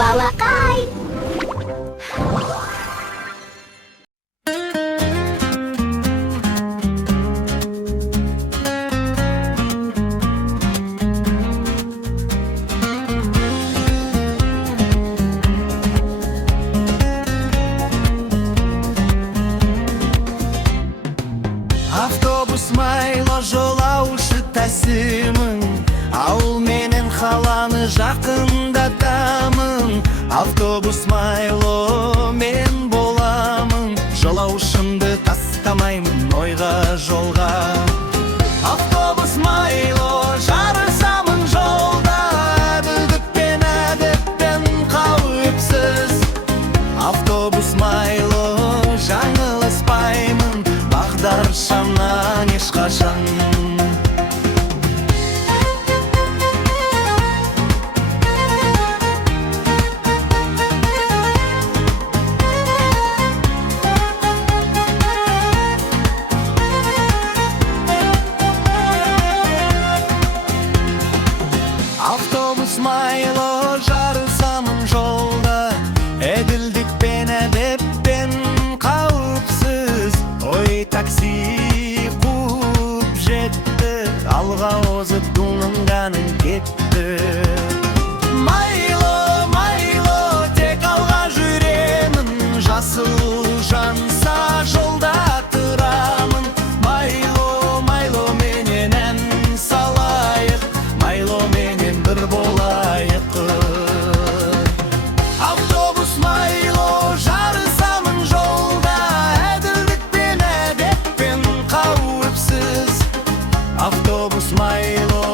балақай. Автобус майло жолаушы тәсімін, ауыл менен қаланы жақындатамын. Автобус майло мен боламын, жолаушымды тастамаймын ойға жолға. Автобус майло жарысамын жолда, әділдікпен әдеппен қауіпсіз. Автобус майло жаңылыспаймын, бағдаршамнан ешқашан. Автобус майло жарысамын жолда, әділдікпен әдеппен қауіпсіз. Ой, такси қуып жетті, алға озып дуңғаның кетті. Майло, майло, тек алға жүремін, жасыл жанса жолда тұрамын. Майло, майло, менен ән салайық, майло менен бір болайық. Автобус майло жарысамын жолда, әділдікпен әдеппен қауіпсіз. Автобус майло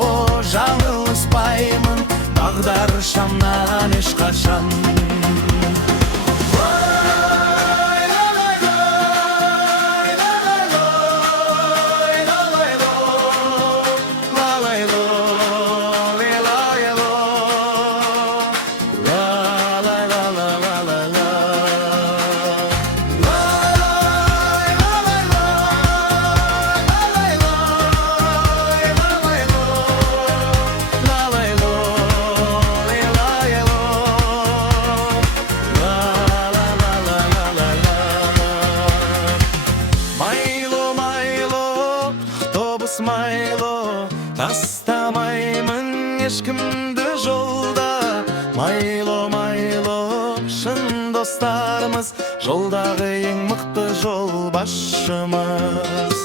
жаңылыспаймын, бағдаршамнан ешқашан. Майло, тастамаймын ешкімді жолда. Майло, майло, шын достарымыз, жолдағы ең мықты жол басшымыз.